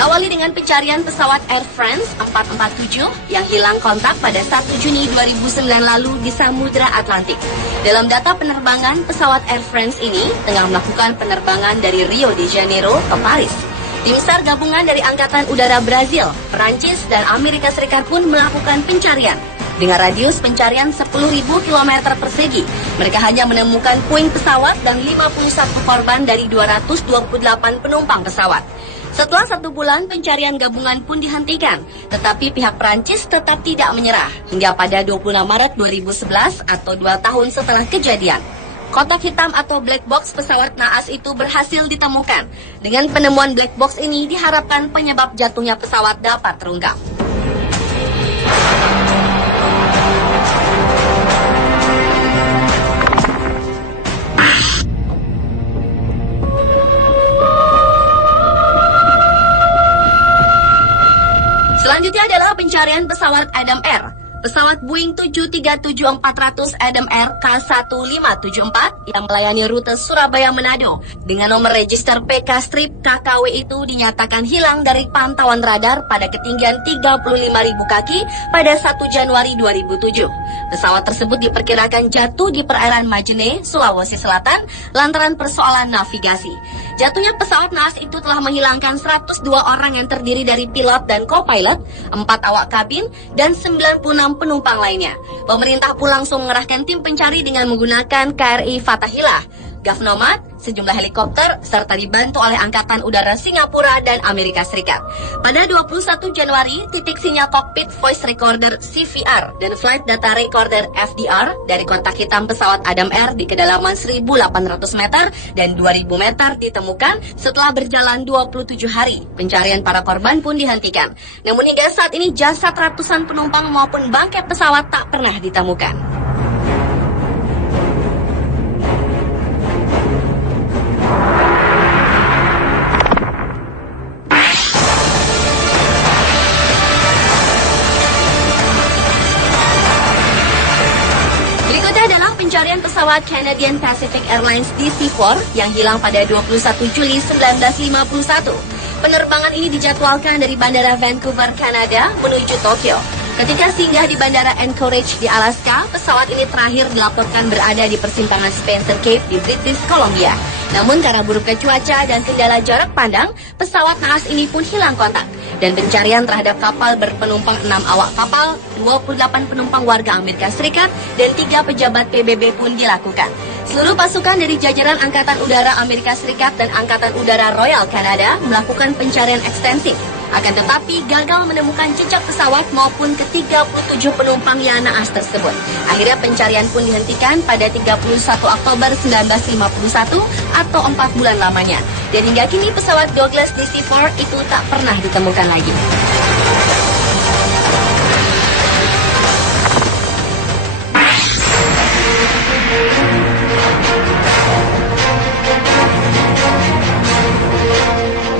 Diawali dengan pencarian pesawat Air France 447 yang hilang kontak pada 1 Juni 2009 lalu di Samudra Atlantik. Dalam data penerbangan, pesawat Air France ini tengah melakukan penerbangan dari Rio de Janeiro ke Paris. Tim SAR gabungan dari Angkatan Udara Brazil, Perancis, dan Amerika Serikat pun melakukan pencarian. Dengan radius pencarian 10.000 km persegi, mereka hanya menemukan puing pesawat dan 51 korban dari 228 penumpang pesawat. Setelah 1 bulan, pencarian gabungan pun dihentikan, tetapi pihak Perancis tetap tidak menyerah hingga pada 26 Maret 2011 atau 2 tahun setelah kejadian. Kotak hitam atau black box pesawat naas itu berhasil ditemukan. Dengan penemuan black box ini diharapkan penyebab jatuhnya pesawat dapat terungkap. Selanjutnya adalah pencarian pesawat Adam Air. Pesawat Boeing 737-400 Adam Air K1574 yang melayani rute Surabaya-Manado dengan nomor register PK-KKW itu dinyatakan hilang dari pantauan radar pada ketinggian 35.000 kaki pada 1 Januari 2007. Pesawat tersebut diperkirakan jatuh di perairan Majene, Sulawesi Selatan lantaran persoalan navigasi. Jatuhnya pesawat naas itu telah menghilangkan 102 orang yang terdiri dari pilot dan co-pilot, 4 awak kabin, dan 96 penumpang lainnya. Pemerintah pun langsung mengerahkan tim pencari dengan menggunakan KRI Fatahillah, Gavnomad, sejumlah helikopter, serta dibantu oleh Angkatan Udara Singapura dan Amerika Serikat. Pada 21 Januari, titik sinyal cockpit voice recorder CVR dan flight data recorder FDR dari kotak hitam pesawat Adam Air di kedalaman 1.800 meter dan 2.000 meter ditemukan setelah berjalan 27 hari. Pencarian para korban pun dihentikan. Namun hingga saat ini jasad ratusan penumpang maupun bangkai pesawat tak pernah ditemukan. Pencarian pesawat Canadian Pacific Airlines DC-4 yang hilang pada 21 Juli 1951. Penerbangan ini dijadwalkan dari Bandara Vancouver, Kanada menuju Tokyo. Ketika singgah di Bandara Anchorage di Alaska, pesawat ini terakhir dilaporkan berada di persimpangan Spencer Cave di British Columbia. Namun karena buruknya cuaca dan kendala jarak pandang, pesawat naas ini pun hilang kontak. Dan pencarian terhadap kapal berpenumpang 6 awak kapal, 28 penumpang warga Amerika Serikat, dan 3 pejabat PBB pun dilakukan. Seluruh pasukan dari jajaran Angkatan Udara Amerika Serikat dan Angkatan Udara Royal Kanada melakukan pencarian ekstensif. Akan tetapi gagal menemukan jejak pesawat maupun ke-37 penumpang yang naas tersebut. Akhirnya pencarian pun dihentikan pada 31 Oktober 1951 atau 4 bulan lamanya. Dan hingga kini pesawat Douglas DC-4 itu tak pernah ditemukan lagi.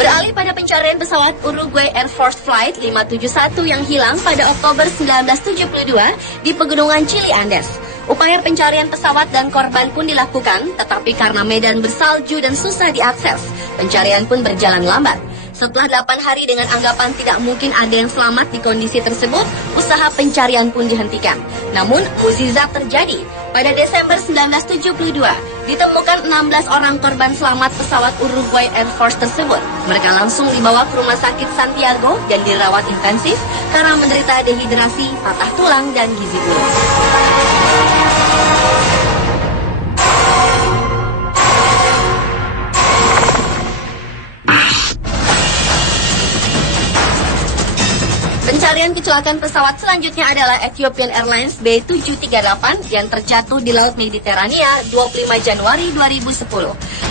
Beralih pada pencarian pesawat Uruguay Air Force Flight 571 yang hilang pada Oktober 1972 di Pegunungan Chili Andes. Upaya pencarian pesawat dan korban pun dilakukan, tetapi karena medan bersalju dan susah diakses, pencarian pun berjalan lambat. Setelah 8 hari dengan anggapan tidak mungkin ada yang selamat di kondisi tersebut, usaha pencarian pun dihentikan. Namun, mukjizat terjadi. Pada Desember 1972, ditemukan 16 orang korban selamat pesawat Uruguay Air Force tersebut. Mereka langsung dibawa ke Rumah Sakit Santiago dan dirawat intensif karena menderita dehidrasi, patah tulang, dan gizi buruk. Pencarian kecelakaan pesawat selanjutnya adalah Ethiopian Airlines B738 yang terjatuh di Laut Mediterania 25 Januari 2010.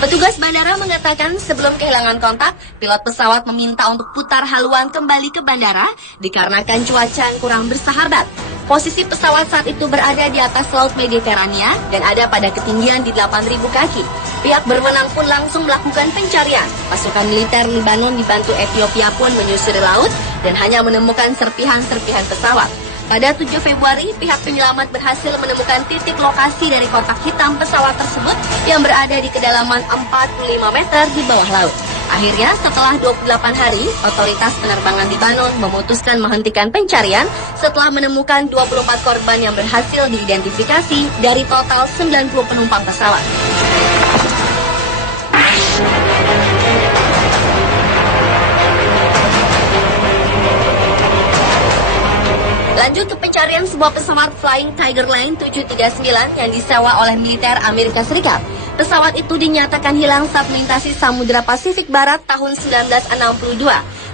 Petugas bandara mengatakan sebelum kehilangan kontak, pilot pesawat meminta untuk putar haluan kembali ke bandara dikarenakan cuaca yang kurang bersahabat. Posisi pesawat saat itu berada di atas Laut Mediterania dan ada pada ketinggian di 8.000 kaki. Pihak berwenang pun langsung melakukan pencarian. Pasukan militer Lebanon dibantu Ethiopia pun menyusuri laut dan hanya menemukan serpihan-serpihan pesawat. Pada 7 Februari, pihak penyelamat berhasil menemukan titik lokasi dari kotak hitam pesawat tersebut yang berada di kedalaman 45 meter di bawah laut. Akhirnya, setelah 28 hari, otoritas penerbangan Lebanon memutuskan menghentikan pencarian setelah menemukan 24 korban yang berhasil diidentifikasi dari total 90 penumpang pesawat. Lanjut ke pencarian sebuah pesawat Flying Tiger Line 739 yang disewa oleh militer Amerika Serikat. Pesawat itu dinyatakan hilang saat melintasi Samudra Pasifik Barat tahun 1962.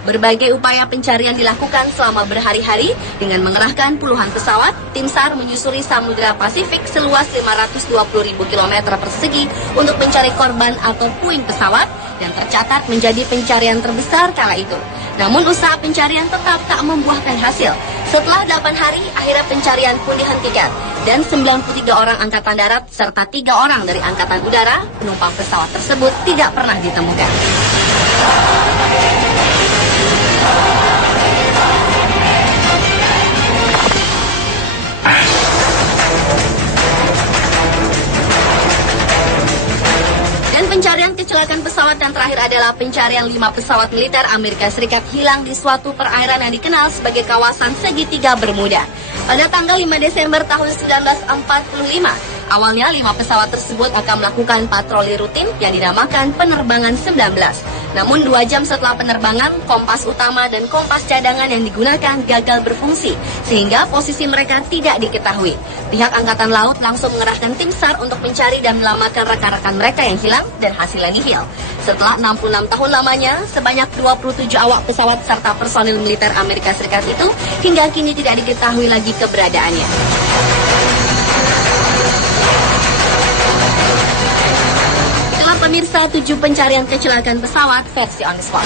Berbagai upaya pencarian dilakukan selama berhari-hari dengan mengerahkan puluhan pesawat. Tim SAR menyusuri Samudra Pasifik seluas 520.000 km persegi untuk mencari korban atau puing pesawat dan tercatat menjadi pencarian terbesar kala itu. Namun usaha pencarian tetap tak membuahkan hasil. Setelah 8 hari, akhirnya pencarian pun dihentikan. Dan 93 orang angkatan darat serta 3 orang dari angkatan udara, penumpang pesawat tersebut tidak pernah ditemukan. Pencarian kecelakaan pesawat yang terakhir adalah pencarian 5 pesawat militer Amerika Serikat hilang di suatu perairan yang dikenal sebagai kawasan segitiga Bermuda. Pada tanggal 5 Desember tahun 1945, awalnya 5 pesawat tersebut akan melakukan patroli rutin yang dinamakan penerbangan 19. Namun 2 jam setelah penerbangan, kompas utama dan kompas cadangan yang digunakan gagal berfungsi, sehingga posisi mereka tidak diketahui. Pihak Angkatan Laut langsung mengerahkan tim SAR untuk mencari dan menyelamatkan rekan-rekan mereka yang hilang dan hasilnya nihil. Setelah 66 tahun lamanya, sebanyak 27 awak pesawat serta personil militer Amerika Serikat itu hingga kini tidak diketahui lagi keberadaannya. Itulah pemirsa 7 pencarian kecelakaan pesawat versi on the spot.